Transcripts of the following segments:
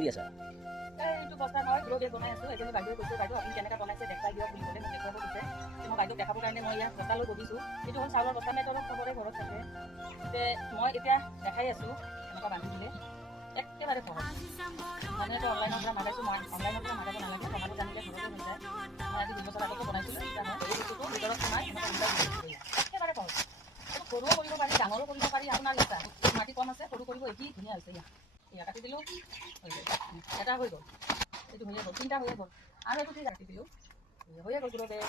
কৰি আছা? এইটো বস্তা নহয় গ্ৰ' বেগ বনাই আছোঁ। এজনী বাইদেউ কৈছোঁ, বাইদেউ আপুনি কেনেকৈ বনাইছে দেখাই দিয়ক বুলি ক'লে মোক দেখুৱাব দিছে। মই বাইদেউক দেখাবৰ কাৰণে মই ইয়াত বস্তা লৈ বহিছোঁ। এইটো হ'ল চাউলৰ বস্তা, মেটৰত চবৰে ঘৰত থাকে। মই এতিয়া দেখাই আছোঁ এনেকুৱা বান্ধি দিলে একেবাৰে সহজ। মানে এইটো অনলাইনৰ পৰা মাগাইছোঁ, মই অনলাইনৰ পৰা মাগাব নালাগে, বনাব জানিলে ঘৰতে হৈ যায়। মই আজি 2 বছৰ আগতে বনাইছিলোঁ। এতিয়া মই এই বস্তুটো ভিতৰত সোমাই একেবাৰে সহজ। সৰুও কৰিব পাৰি, ডাঙৰো কৰিব পাৰি, আপোনাৰ ইচ্ছা। মাটি কম আছে, সৰু কৰিব, এটি ধুনীয়া হৈছে। ইয়াত কাটি দিলোঁ, হৈ গ'ল। এটা হৈ গ'ল, এইটো হৈয়ে গ'ল, 3টা হৈয়ে গ'ল। আৰু এইটো ঠিক কাটি দিলোঁ, হৈয়ে গ'ল গ্ৰ' বেগ।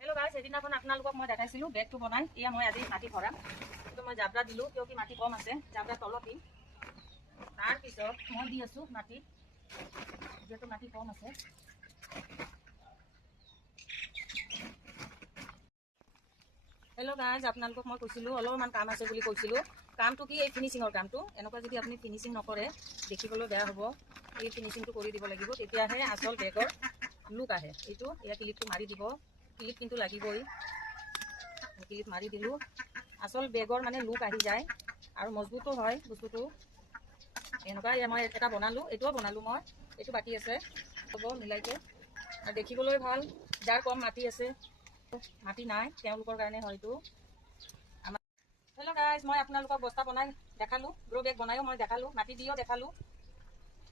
হেল্ল' গাইছ, সেইদিনাখন আপোনালোকক মই দেখাইছিলোঁ বেগটো বনাই। এয়া মই আজি মাটি ভৰাম। এইটো মই জাবৰা দিলোঁ, কিয় কি মাটি কম আছে, জাবৰা তলত দিম। তাৰপিছত মই দি আছোঁ মাটি, যিহেতু মাটি কম আছে। হেল্ল' গাইজ, আপোনালোকক মই কৈছিলোঁ অলপমান কাম আছে বুলি কৈছিলোঁ। কামটো কি, এই ফিনিচিঙৰ কামটো। এনেকুৱা যদি আপুনি ফিনিচিং নকৰে দেখিবলৈ বেয়া হ'ব। এই ফিনিচিংটো কৰি দিব লাগিব, তেতিয়াহে আচল বেগৰ লুক আহে। এইটো এয়া ক্লিপটো মাৰি দিব, ক্লিপ কিন্তু লাগিবই। ক্লিপ মাৰি দিলোঁ, আচল বেগৰ মানে লুক আহি যায় আৰু মজবুতো হয় বস্তুটো। এনেকুৱা মই এটা বনালোঁ, এইটোও বনালোঁ মই। এইটো বাকী আছে, হ'ব মিলাইকে। আৰু দেখিবলৈ ভাল, যাৰ কম মাটি আছে, মাটি নাই, তেওঁলোকৰ কাৰণে হয়তো আমাৰ। হেল্ল' গাইজ, মই আপোনালোকক বস্তা বনাই দেখালোঁ, গ্ৰ' বেগ বনায়ো মই দেখালোঁ, মাটি দিও দেখালোঁ,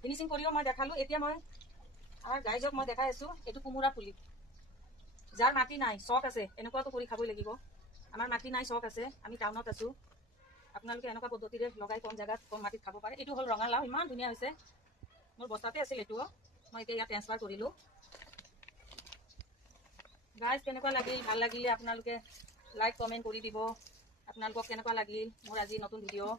ফিনিচিং কৰিও মই দেখালোঁ। এতিয়া মই আমাৰ গাইজক মই দেখাই আছোঁ এইটো কোমোৰা পুলি। যাৰ মাটি নাই, চখ আছে, এনেকুৱাতো কৰি খাবই লাগিব। আমাৰ মাটি নাই, চখ আছে, আমি টাউনত আছোঁ। আপোনালোকে এনেকুৱা পদ্ধতিৰে লগাই কম জেগাত কম মাটিত খাব পাৰে। এইটো হ'ল ৰঙালাও, ইমান ধুনীয়া হৈছে। মোৰ বস্তাতে আছিল এইটোও, মই এতিয়া ইয়াত ট্ৰেন্সফাৰ কৰিলোঁ। গাইজ, কেনেকুৱা লাগিল? ভাল লাগিলে আপোনালোকে লাইক কমেণ্ট কৰি দিব। আপোনালোকক কেনেকুৱা লাগিল মোৰ আজি নতুন ভিডিঅ'।